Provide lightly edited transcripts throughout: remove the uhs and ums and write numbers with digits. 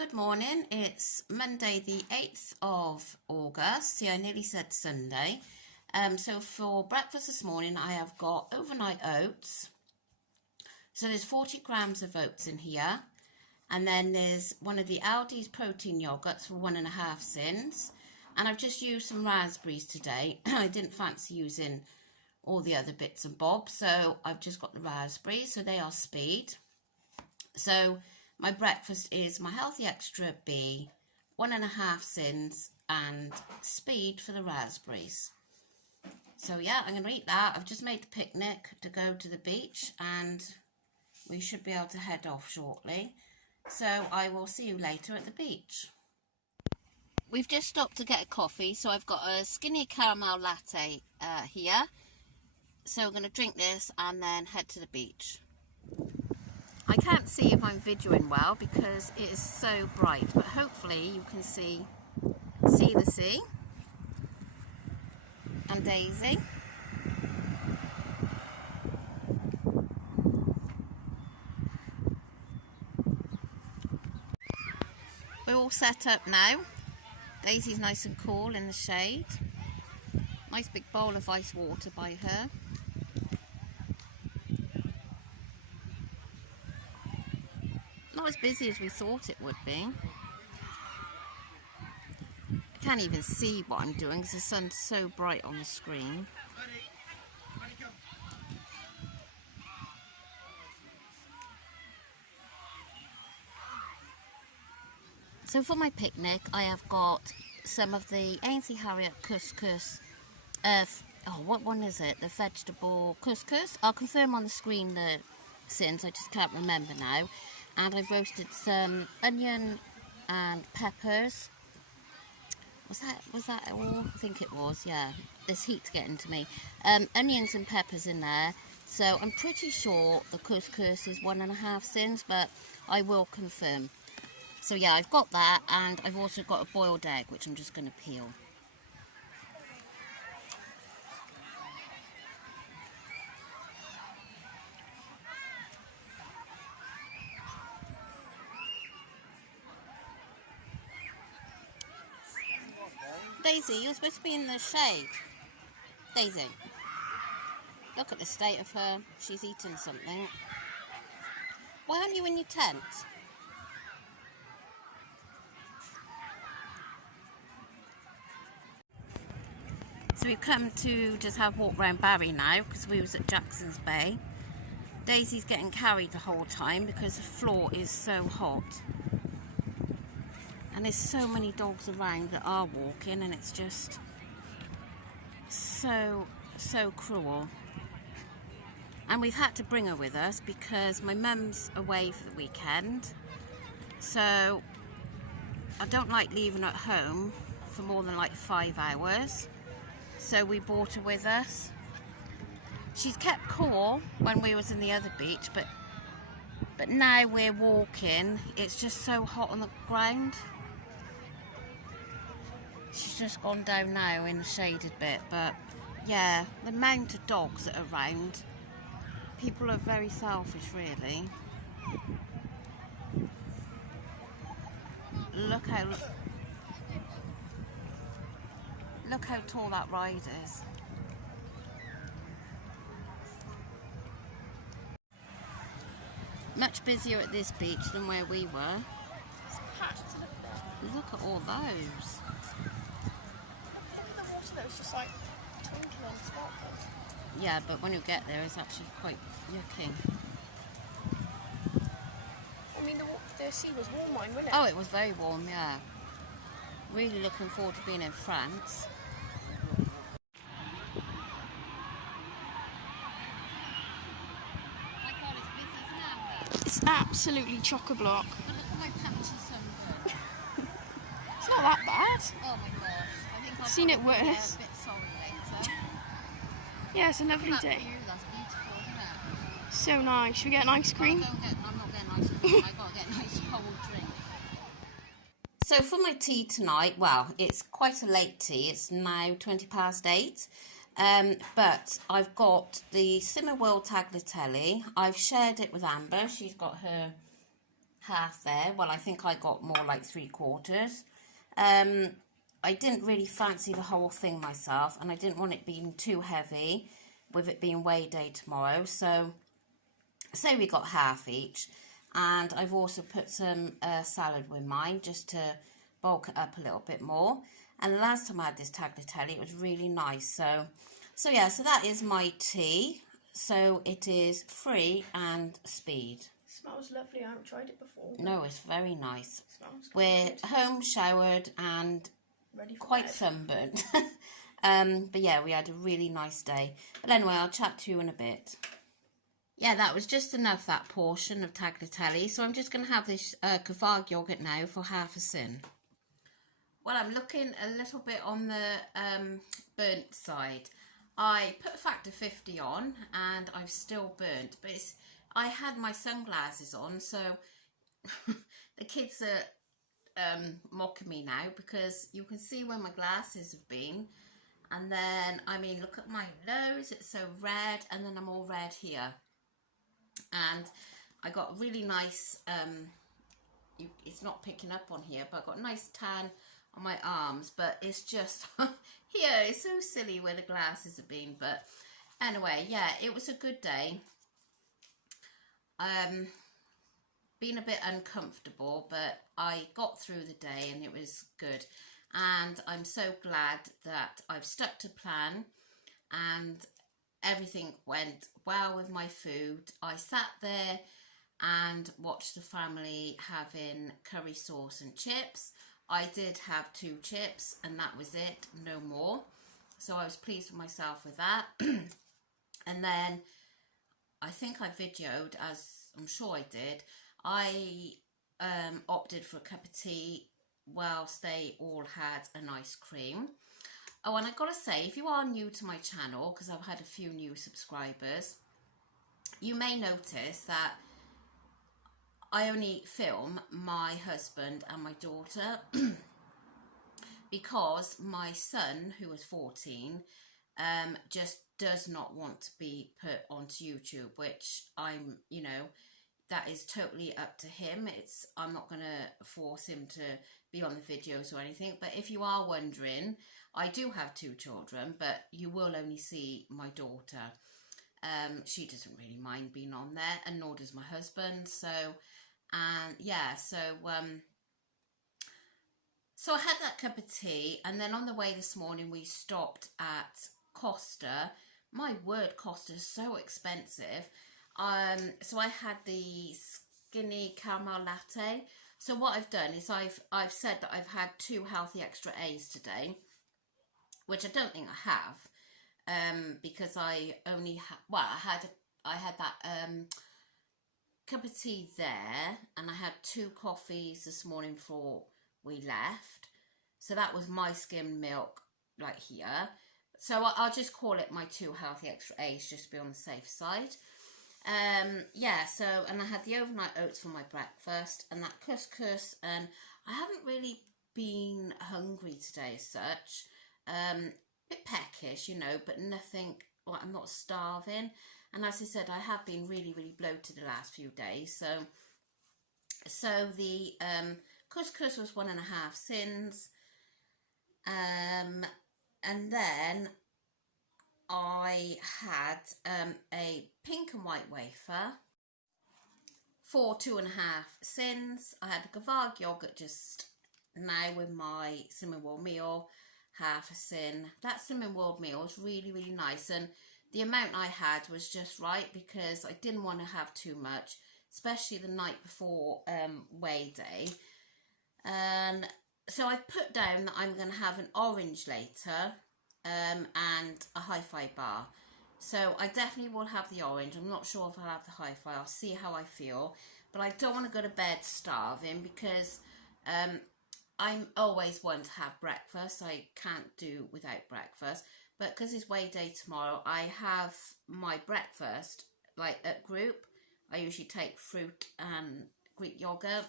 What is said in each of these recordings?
Good morning, it's Monday the 8th of August. See, I nearly said Sunday. So for breakfast this morning I have got overnight oats. So there's 40 grams of oats in here. And then there's one of the Aldi's protein yogurts for 1.5 cents. And I've just used some raspberries today. I didn't fancy using all the other bits and bobs, so I've just got the raspberries, so they are speed. So my breakfast is my Healthy Extra B, 1.5 cents, and speed for the raspberries. So yeah, I'm going to eat that. I've just made the picnic to go to the beach, and we should be able to head off shortly. So I will see you later at the beach. We've just stopped to get a coffee, so I've got a skinny caramel latte here. So we're going to drink this and then head to the beach. I can't see if I'm videoing well because it is so bright, but hopefully you can see the sea and Daisy. We're all set up now. Daisy's nice and cool in the shade. Nice big bowl of ice water by her. Not as busy as we thought it would be. I can't even see what I'm doing because the sun's so bright on the screen. So for my picnic I have got some of the Ainsley Harriott couscous. What one is it? The vegetable couscous. I'll confirm on the screen the sins, I just can't remember now. And I've roasted some onion and peppers. Was that all? I think it was, yeah. There's heat getting to me. Onions and peppers in there. So I'm pretty sure the couscous is 1.5 cents, but I will confirm. So yeah, I've got that, and I've also got a boiled egg, which I'm just going to peel. Daisy, you're supposed to be in the shade. Daisy, look at the state of her. She's eating something. Why aren't you in your tent? So we've come to just have a walk round Barry now because we was at Jackson's Bay. Daisy's getting carried the whole time because the floor is so hot. And there's so many dogs around that are walking, and it's just so cruel. And we've had to bring her with us because my mum's away for the weekend. So I don't like leaving her at home for more than like 5 hours. So we brought her with us. She's kept cool when we was in the other beach, but now we're walking, it's just so hot on the ground. She's just gone down now in the shaded bit, but yeah, the amount of dogs that are around, people are very selfish really. Look how tall that ride is. Much busier at this beach than where we were. It's packed. Look at all those. The water there was just like twinkling and sparkling. Yeah, but when you get there, it's actually quite yucky. I mean, the sea was warm, wasn't it? Oh, it was very warm, yeah. Really looking forward to being in France. It's absolutely chock-a-block. Look at my patchy sunburn. It's not that bad. Oh my gosh. I think I've Seen got it to be worse. a bit sorry later. Yeah, it's a lovely That day. view, that's beautiful, isn't it? So nice. Should we get an ice cream? I'm not getting ice cream. I've got to get a nice cold drink. So for my tea tonight, well, it's quite a late tea. It's now 8:20. But I've got the Cinnamon World Tagliatelle. I've shared it with Amber. She's got her half there. Well, I think I got more like 3/4. I didn't really fancy the whole thing myself, and I didn't want it being too heavy with it being weigh day tomorrow. So say we got half each, and I've also put some salad with mine just to bulk it up a little bit more. And the last time I had this tagliatelle, it was really nice. So yeah, so that is my tea. So it is free and speed. Smells lovely. I haven't tried it before. No, it's very nice. Smells We're good. home, showered, and Ready for quite bed. sunburnt. But yeah, we had a really nice day. But anyway, I'll chat to you in a bit. Yeah, that was just enough, that portion of tagliatelle. So I'm just going to have this Kvarg yogurt now for half a sin. Well, I'm looking a little bit on the burnt side. I put factor 50 on and I've still burnt. But I had my sunglasses on, so the kids are mocking me now because you can see where my glasses have been. And then, I mean, look at my nose, it's so red, and then I'm all red here. And I got really nice, it's not picking up on here, but I got a nice tan on my arms, but it's just, here, it's so silly where the glasses have been. But anyway, yeah, it was a good day. Been a bit uncomfortable, but I got through the day and it was good. And I'm so glad that I've stuck to plan and everything went well with my food. I sat there and watched the family having curry sauce and chips. I did have 2 chips and that was it, no more. So I was pleased with myself with that. And then I think I videoed, as I'm sure I did, I opted for a cup of tea whilst they all had an ice cream. Oh, and I gotta say, if you are new to my channel, because I've had a few new subscribers, you may notice that I only film my husband and my daughter because my son, who is 14, just does not want to be put onto YouTube, which I'm, you know, that is totally up to him. I'm not going to force him to be on the videos or anything. But if you are wondering, I do have 2 children, but you will only see my daughter. She doesn't really mind being on there, and nor does my husband. So, and yeah, so I had that cup of tea, and then on the way this morning we stopped at Costa. My word, Costa is so expensive. So I had the skinny caramel latte. So what I've done is I've said that I've had 2 healthy extra A's today, which I don't think I have, because I only I had that cup of tea there, and I had 2 coffees this morning before we left. So that was my skim milk right here. So I'll just call it my 2 healthy extra A's just to be on the safe side. Yeah, so, and I had the overnight oats for my breakfast and that couscous, and I haven't really been hungry today as such. Bit peckish, you know, but nothing, like, I'm not starving. And as I said, I have been really, really bloated the last few days. So the couscous was 1.5 sins. And then I had a pink and white wafer for 2.5 sins. I had the Kvarg yogurt just now with my cinnamon roll meal, half a sin. That cinnamon roll meal was really, really nice, and the amount I had was just right because I didn't want to have too much, especially the night before weigh day. And so I've put down that I'm going to have an orange later, and a hi-fi bar. So I definitely will have the orange. I'm not sure if I'll have the hi-fi. I'll see how I feel. But I don't want to go to bed starving because I'm always one to have breakfast. I can't do without breakfast. But because it's weigh day tomorrow, I have my breakfast like at group. I usually take fruit and Greek yogurt.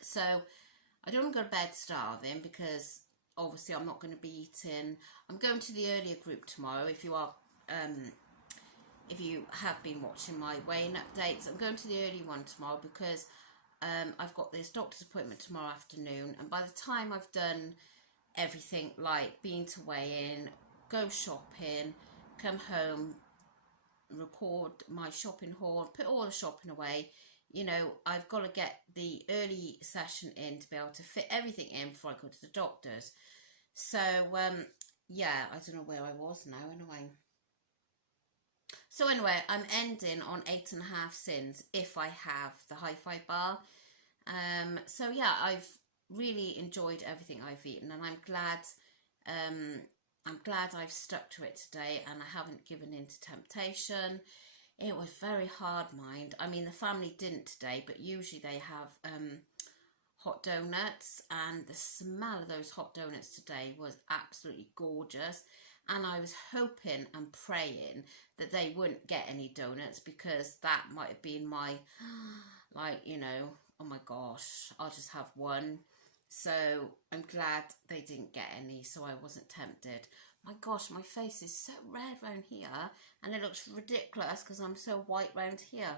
So I don't want to go to bed starving because obviously I'm not going to be eating. I'm going to the earlier group tomorrow. If you are, if you have been watching my weighing updates, I'm going to the early one tomorrow because I've got this doctor's appointment tomorrow afternoon, and by the time I've done everything, like been to weigh in, go shopping, come home, record my shopping haul, put all the shopping away, you know, I've got to get the early session in to be able to fit everything in before I go to the doctor's. So, yeah, I don't know where I was now anyway. So anyway, I'm ending on 8.5 sins if I have the hi-fi bar. So yeah, I've really enjoyed everything I've eaten, and I'm glad I've stuck to it today and I haven't given in to temptation. It was very hard, mind. I mean, the family didn't today, but usually they have hot donuts, and the smell of those hot donuts today was absolutely gorgeous. And I was hoping and praying that they wouldn't get any donuts, because that might have been my, like, you know, oh my gosh, I'll just have one. So I'm glad they didn't get any, so I wasn't tempted. My gosh, my face is so red round here, and it looks ridiculous because I'm so white round here.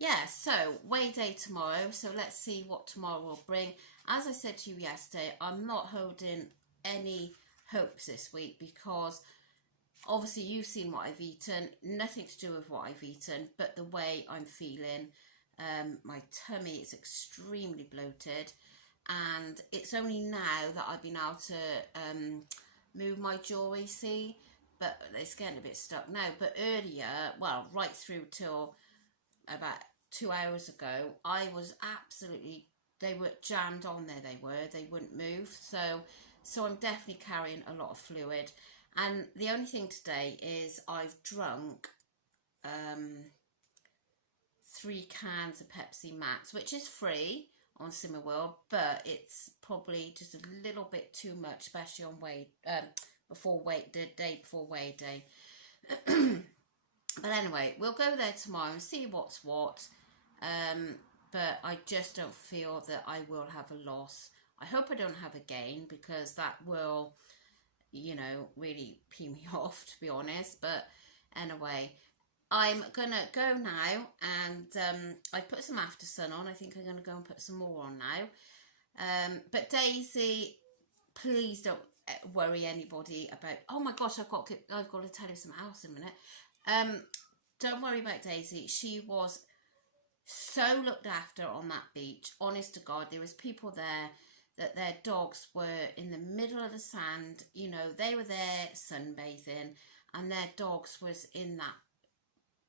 Yeah, so weigh day tomorrow, so let's see what tomorrow will bring. As I said to you yesterday, I'm not holding any hopes this week, because obviously you've seen what I've eaten, nothing to do with what I've eaten, but the way I'm feeling. My tummy is extremely bloated, and it's only now that I've been able to move my jewellery, see, but it's getting a bit stuck now. But earlier, well, right through till about 2 hours ago, I was absolutely, they were jammed on there, they wouldn't move. So I'm definitely carrying a lot of fluid. And the only thing today is I've drunk 3 cans of Pepsi Max, which is free on Simmerworld, but it's probably just a little bit too much, especially on the day before weigh day. But anyway, we'll go there tomorrow and see what's what. But I just don't feel that I will have a loss. I hope I don't have a gain, because that will, you know, really pee me off, to be honest. But anyway, I'm gonna go now, and I put some After Sun on. I think I'm gonna go and put some more on now. But Daisy, please don't worry anybody about. Oh my gosh, I've got to tell you something else in a minute. Don't worry about Daisy. She was so looked after on that beach. Honest to God, there was people there that their dogs were in the middle of the sand. You know, they were there sunbathing, and their dogs was in that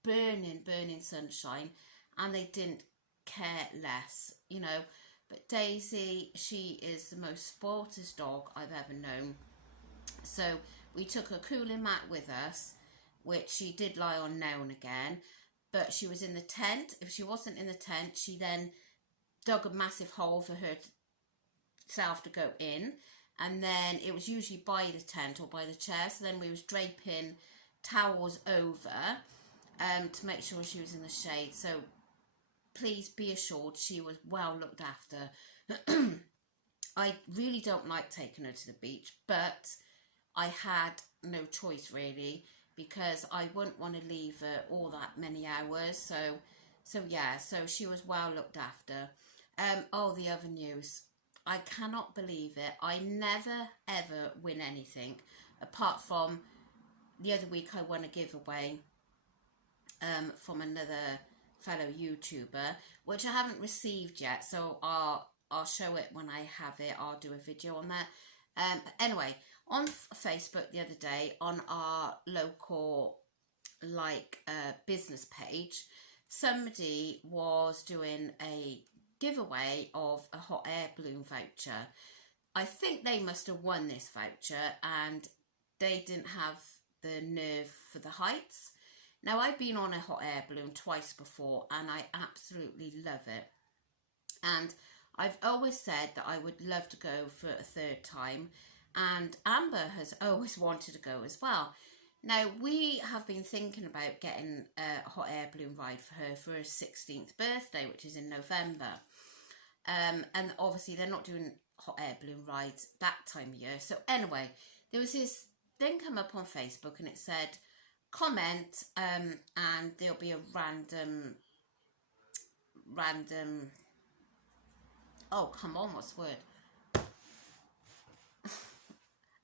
burning sunshine, and they didn't care less, you know. But Daisy, she is the most spoiltest dog I've ever known. So we took a cooling mat with us, which she did lie on now and again, but she was in the tent. If she wasn't in the tent, she then dug a massive hole for herself to go in, and then it was usually by the tent or by the chair. So then we was draping towels over to make sure she was in the shade. So please be assured she was well looked after. I really don't like taking her to the beach, but I had no choice really, because I wouldn't want to leave her all that many hours. So yeah, so she was well looked after. Oh, the other news. I cannot believe it. I never ever win anything, apart from the other week I won a giveaway from another fellow YouTuber, which I haven't received yet, so I'll show it when I have it. I'll do a video on that. Anyway, on Facebook the other day, on our local business page, somebody was doing a giveaway of a hot air balloon voucher. I think they must have won this voucher, and they didn't have the nerve for the heights. Now, I've been on a hot air balloon twice before, and I absolutely love it. And I've always said that I would love to go for a third time, and Amber has always wanted to go as well. Now, we have been thinking about getting a hot air balloon ride for her 16th birthday, which is in November. And obviously they're not doing hot air balloon rides that time of year. So anyway, there was this thing come up on Facebook, and it said, comment, and there'll be a random random, oh come on, what's the word?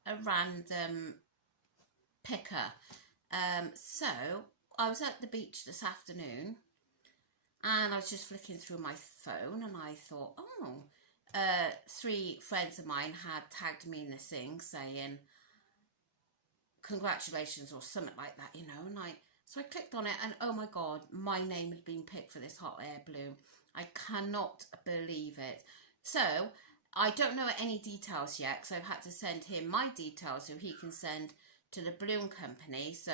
A random picker. So I was at the beach this afternoon and I was just flicking through my phone and I thought, oh, 3 friends of mine had tagged me in this thing saying congratulations or something like that, you know, and so I clicked on it and oh my god, my name had been picked for this hot air balloon. I cannot believe it. So I don't know any details yet because I've had to send him my details so he can send to the balloon company, so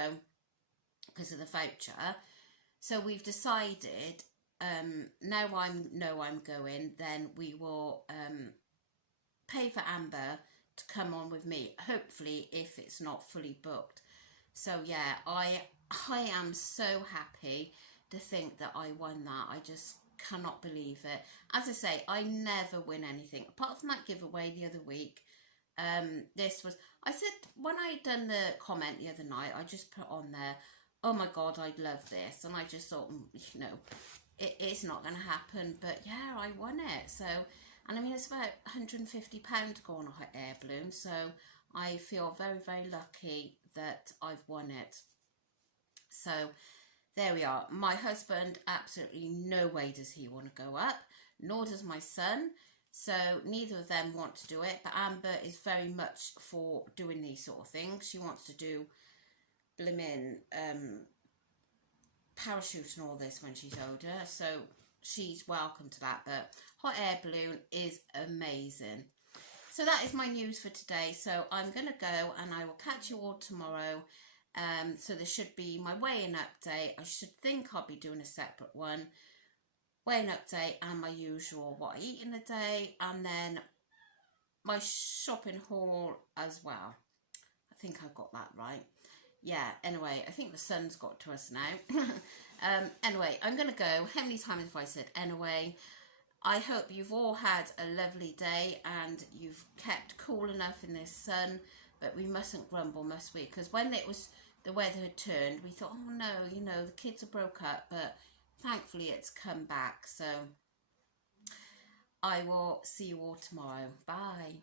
because of the voucher. So we've decided, now I'm going, then we will pay for Amber to come on with me, hopefully if it's not fully booked. So yeah, I am so happy to think that I won that. I just cannot believe it. As I say, I never win anything apart from that giveaway the other week. This was, I said when I'd done the comment the other night, I just put on there, oh my god, I'd love this, and I just thought, you know, it's not going to happen, but yeah, I won it. So, and I mean, it's about £150 to go on a hot air balloon, so I feel very, very lucky that I've won it. So there we are. My husband, absolutely no way does he want to go up, nor does my son. So neither of them want to do it, but Amber is very much for doing these sort of things. She wants to do blimmin' parachute and all this when she's older, so she's welcome to that. But hot air balloon is amazing. So that is my news for today. So I'm going to go and I will catch you all tomorrow. So there should be my weigh-in update. I should think I'll be doing a separate one. Weigh-in update and my usual what I eat in a day, and then my shopping haul as well. I think I got that right. Yeah, anyway, I think the sun's got to us now. Anyway, I'm going to go. How many times have I said anyway? I hope you've all had a lovely day and you've kept cool enough in this sun, but we mustn't grumble, must we? Because when the weather had turned, we thought, oh no, you know, the kids are broke up, but thankfully it's come back. So I will see you all tomorrow. Bye.